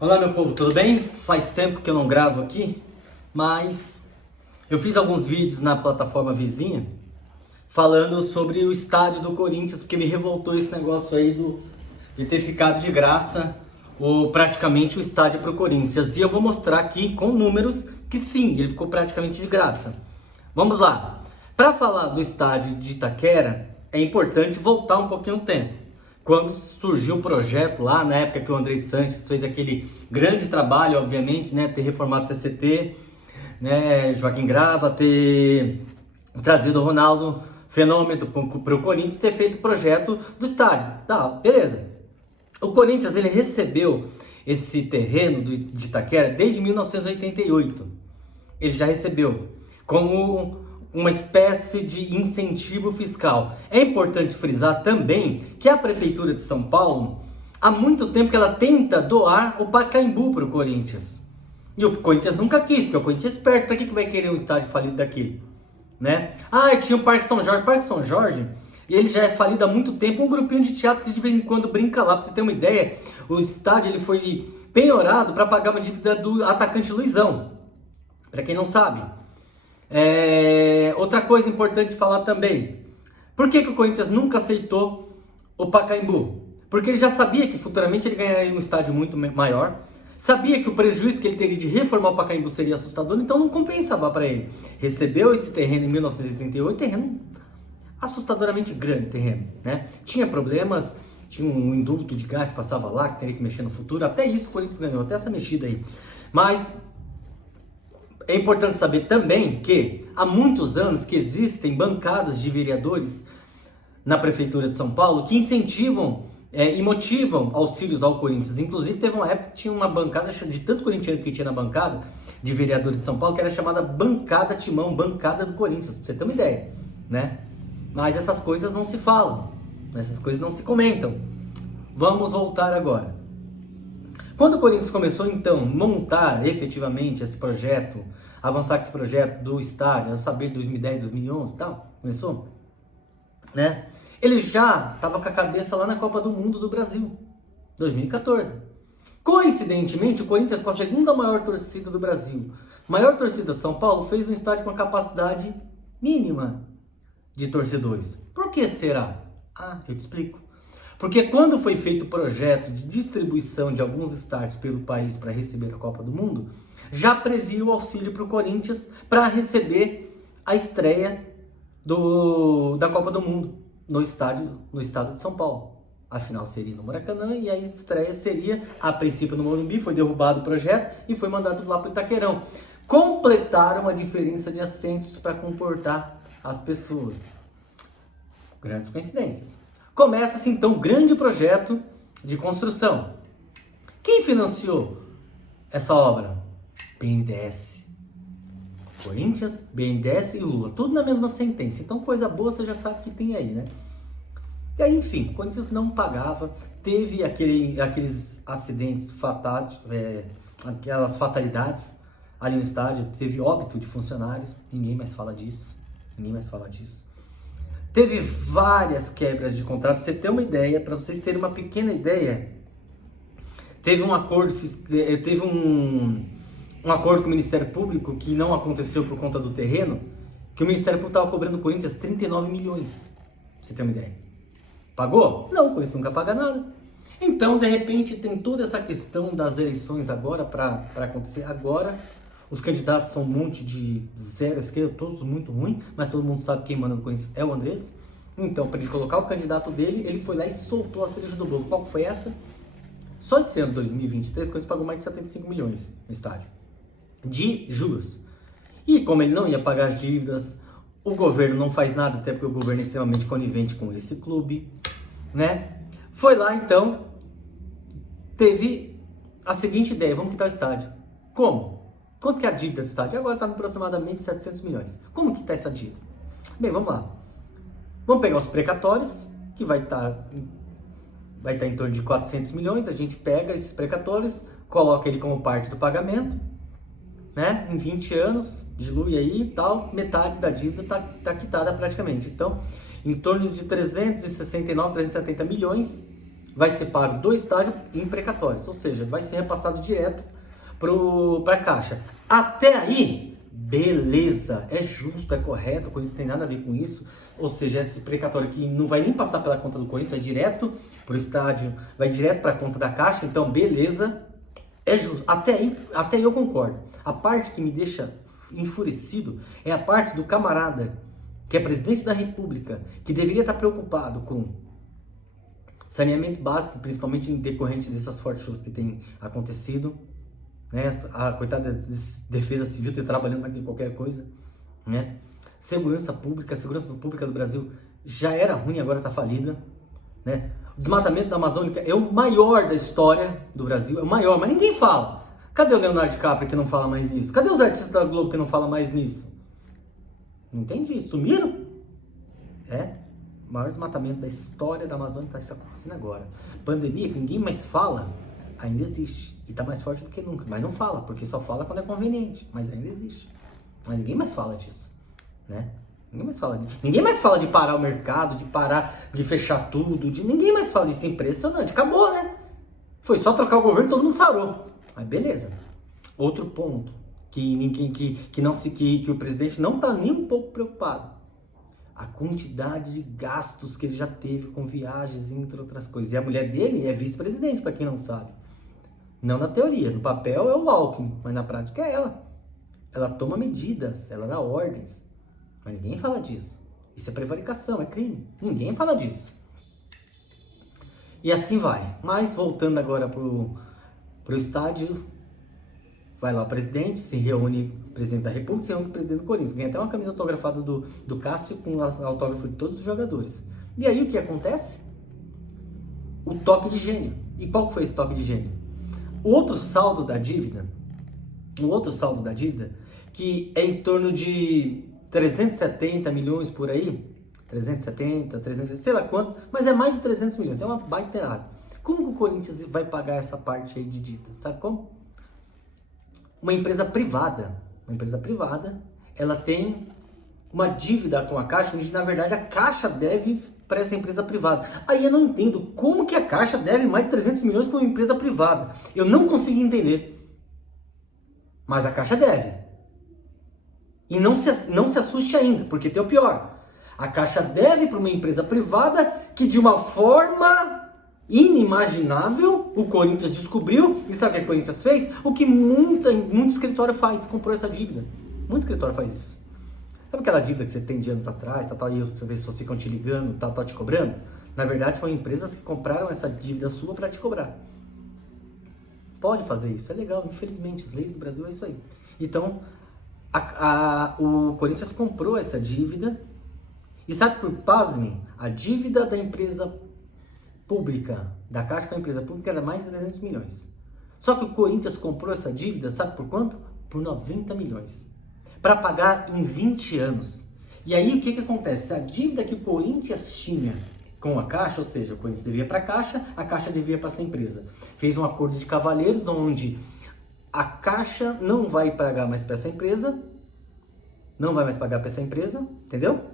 Olá, meu povo, tudo bem? Faz tempo que eu não gravo aqui, mas eu fiz alguns vídeos na plataforma vizinha falando sobre o estádio do Corinthians, porque me revoltou esse negócio aí de ter ficado de graça ou praticamente o estádio para o Corinthians. E eu vou mostrar aqui com números que sim, ele ficou praticamente de graça. Vamos lá. Para falar do estádio de Itaquera, é importante voltar um pouquinho no tempo. Quando surgiu o projeto lá, na época que o André Sanches fez aquele grande trabalho, obviamente, né, ter reformado o CCT, né, Joaquim Grava, ter trazido o Ronaldo Fenômeno para o Corinthians, ter feito o projeto do estádio. Tá, beleza. O Corinthians, ele recebeu esse terreno de Itaquera desde 1988. Ele já recebeu como uma espécie de incentivo fiscal. É importante frisar também que a Prefeitura de São Paulo, há muito tempo que ela tenta doar o Pacaembu para o Corinthians. E o Corinthians nunca quis, porque o Corinthians é esperto, para que vai querer um estádio falido daquele? Né? Ah, tinha o Parque São Jorge. Parque São Jorge, ele já é falido há muito tempo, um grupinho de teatro que de vez em quando brinca lá. Para você ter uma ideia, o estádio ele foi penhorado para pagar uma dívida do atacante Luizão. Para quem não sabe. Outra coisa importante falar também. Por que o Corinthians nunca aceitou o Pacaembu? Porque ele já sabia que futuramente ele ganharia um estádio muito maior. Sabia que o prejuízo que ele teria de reformar o Pacaembu seria assustador, então não compensava para ele. Recebeu esse terreno em 1938, terreno assustadoramente grande, terreno, né? Tinha problemas, tinha um indulto de gás que passava lá, que teria que mexer no futuro. Até isso o Corinthians ganhou, até essa mexida aí. Mas é importante saber também que há muitos anos que existem bancadas de vereadores na Prefeitura de São Paulo que incentivam e motivam auxílios ao Corinthians. Inclusive teve uma época que tinha uma bancada de tanto corintiano que tinha na bancada de vereadores de São Paulo que era chamada Bancada Timão, Bancada do Corinthians, pra você ter uma ideia, né? Mas essas coisas não se falam, essas coisas não se comentam. Vamos voltar agora. Quando o Corinthians começou, então, a montar efetivamente esse projeto, avançar com esse projeto do estádio, a saber, 2010, 2011 e tal, começou, né? Ele já estava com a cabeça lá na Copa do Mundo do Brasil, 2014. Coincidentemente, o Corinthians, com a segunda maior torcida do Brasil, maior torcida de São Paulo, fez um estádio com a capacidade mínima de torcedores. Por que será? Ah, eu te explico. Porque quando foi feito o projeto de distribuição de alguns estádios pelo país para receber a Copa do Mundo, já previa o auxílio para o Corinthians para receber a estreia da Copa do Mundo no estado de São Paulo. A final seria no Maracanã e a estreia seria, a princípio, no Morumbi. Foi derrubado o projeto e foi mandado lá para o Itaquerão. Completaram a diferença de assentos para comportar as pessoas. Grandes coincidências. Começa-se então um grande projeto de construção. Quem financiou essa obra? BNDES. Corinthians, BNDES e Lula. Tudo na mesma sentença. Então coisa boa você já sabe que tem aí, né? E aí, enfim, o Corinthians não pagava. Teve aqueles acidentes fatais, aquelas fatalidades ali no estádio. Teve óbito de funcionários. Ninguém mais fala disso. Teve várias quebras de contrato. Pra você ter uma ideia, para vocês terem uma pequena ideia, teve um acordo com o Ministério Público que não aconteceu por conta do terreno, que o Ministério Público estava cobrando o Corinthians 39 milhões. Pra você ter uma ideia. Pagou? Não, o Corinthians nunca paga nada. Então, de repente, tem toda essa questão das eleições agora para acontecer. Agora, os candidatos são um monte de zero esquerda, todos muito ruins, mas todo mundo sabe quem manda no Corinthians é o Andrés. Então, para ele colocar o candidato dele, ele foi lá e soltou a cereja do bolo. Qual que foi essa? Só esse ano, 2023, o Corinthians pagou mais de 75 milhões no estádio de juros. E como ele não ia pagar as dívidas, o governo não faz nada, até porque o governo é extremamente conivente com esse clube, né? Foi lá, então, teve a seguinte ideia: vamos quitar o estádio. Como? Quanto que é a dívida do estádio? Agora está aproximadamente 700 milhões. Como que está essa dívida? Bem, vamos lá. Vamos pegar os precatórios, que vai estar em torno de 400 milhões. A gente pega esses precatórios, coloca ele como parte do pagamento, né? Em 20 anos, dilui aí e tal, metade da dívida está quitada praticamente. Então, em torno de 369, 370 milhões vai ser pago do estádio em precatórios, ou seja, vai ser repassado direto para a Caixa. Até aí, beleza, é justo, é correto, o Corinthians não tem nada a ver com isso, ou seja, esse precatório que não vai nem passar pela conta do Corinthians, vai direto para o estádio, vai direto para a conta da Caixa, então beleza, é justo, até aí eu concordo. A parte que me deixa enfurecido é a parte do camarada que é presidente da República, que deveria estar preocupado com saneamento básico, principalmente em decorrente dessas fortes chuvas que tem acontecido, né? A coitada da Defesa Civil está trabalhando mais que qualquer coisa, né? Segurança pública do Brasil já era ruim, agora está falida, né? O desmatamento da Amazônica é o maior da história do Brasil, é o maior, mas ninguém fala. Cadê o Leonardo DiCaprio que não fala mais nisso? Cadê os artistas da Globo que não falam mais nisso? Não entendi, sumiram? O maior desmatamento da história da Amazônia está acontecendo agora. Pandemia que ninguém mais fala, ainda existe. E está mais forte do que nunca. Mas não fala, porque só fala quando é conveniente. Mas ainda existe. Mas ninguém mais fala disso, né? Ninguém mais fala disso. Ninguém mais fala de parar o mercado, de parar, de fechar tudo. Ninguém mais fala disso. Impressionante. Acabou, né? Foi só trocar o governo e todo mundo sarou. Mas beleza. Outro ponto que o presidente não está nem um pouco preocupado. A quantidade de gastos que ele já teve com viagens, entre outras coisas. E a mulher dele é vice-presidente, para quem não sabe. Não na teoria, no papel é o Alckmin, mas na prática é ela. Ela toma medidas, ela dá ordens. Mas ninguém fala disso. Isso é prevaricação, é crime. Ninguém fala disso. E assim vai. Mas voltando agora pro estádio, vai lá o presidente, se reúne o presidente da República, se reúne com o presidente do Corinthians. Ganha até uma camisa autografada do Cássio com autógrafo de todos os jogadores. E aí o que acontece? O toque de gênio. E qual foi esse toque de gênio? O outro saldo da dívida, que é em torno de 370 milhões por aí, 370, 300, sei lá quanto, mas é mais de 300 milhões, é uma baita. Como que o Corinthians vai pagar essa parte aí de dívida? Sabe como? Uma empresa privada, ela tem uma dívida com a Caixa, onde na verdade a Caixa deve para essa empresa privada. Aí eu não entendo como que a Caixa deve mais de 300 milhões para uma empresa privada. Eu não consigo entender. Mas a Caixa deve. E não se assuste ainda, porque tem o pior. A Caixa deve para uma empresa privada que de uma forma inimaginável o Corinthians descobriu. E sabe o que o Corinthians fez? O que muito escritório faz, comprou essa dívida. Muito escritório faz isso. Sabe aquela dívida que você tem de anos atrás, aí pra ver se vocês ficam te ligando, tá te cobrando? Na verdade, foram empresas que compraram essa dívida sua para te cobrar. Pode fazer isso, é legal. Infelizmente, as leis do Brasil é isso aí. Então, o Corinthians comprou essa dívida. E sabe, pasmem, a dívida da empresa pública, da Caixa com a empresa pública, era mais de 300 milhões. Só que o Corinthians comprou essa dívida, sabe por quanto? Por 90 milhões. Para pagar em 20 anos. E aí o que acontece? A dívida que o Corinthians tinha com a Caixa, ou seja, o Corinthians devia para a Caixa devia para essa empresa. Fez um acordo de cavalheiros onde a Caixa não vai pagar mais para essa empresa, entendeu?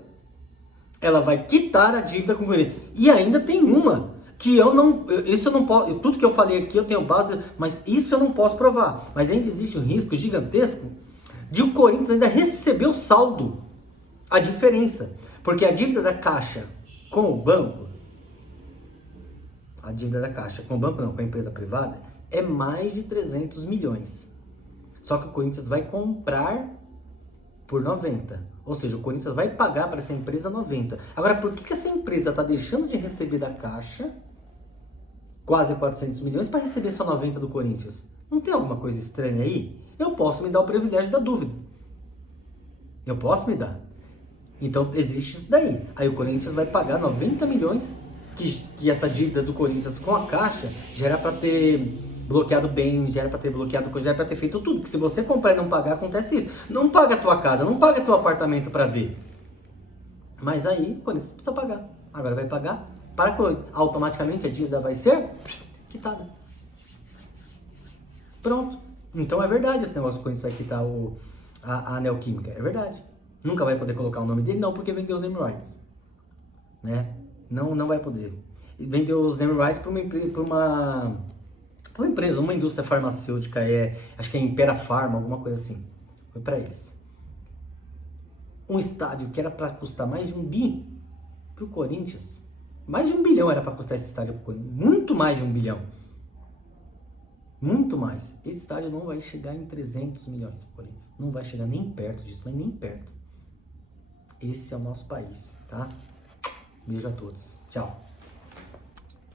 Ela vai quitar a dívida com o Corinthians. E ainda tem uma que eu não posso, tudo que eu falei aqui eu tenho base, mas isso eu não posso provar. Mas ainda existe um risco gigantesco de o Corinthians ainda receber o saldo, a diferença, porque a dívida da Caixa com o banco, com a empresa privada, é mais de 300 milhões, só que o Corinthians vai comprar por 90, ou seja, o Corinthians vai pagar para essa empresa 90, agora por que essa empresa está deixando de receber da Caixa quase 400 milhões para receber só 90 do Corinthians? Não tem alguma coisa estranha aí? Eu posso me dar o privilégio da dúvida. Eu posso me dar. Então existe isso daí. Aí o Corinthians vai pagar 90 milhões, que essa dívida do Corinthians com a Caixa já era para ter bloqueado bem, já era para ter bloqueado coisa, já era para ter feito tudo. Porque se você comprar e não pagar, acontece isso. Não paga a tua casa, não paga teu apartamento para ver. Mas aí o Corinthians precisa pagar. Agora vai pagar para coisa. Automaticamente a dívida vai ser quitada. Pronto. Então é verdade esse negócio do Corinthians vai quitar a Neoquímica. É verdade. Nunca vai poder colocar o nome dele, não, porque vendeu os name rights. Né? Não vai poder. vendeu os naming rights para uma indústria farmacêutica, acho que é Impera Pharma, alguma coisa assim. Foi para eles. Um estádio que era para custar mais de 1 bi pro Corinthians. Mais de 1 bilhão era para custar esse estádio pro Corinthians. Muito mais de 1 bilhão. Muito mais. Esse estádio não vai chegar em 300 milhões pro Corinthians. Não vai chegar nem perto disso, mas nem perto. Esse é o nosso país, tá? Beijo a todos. Tchau.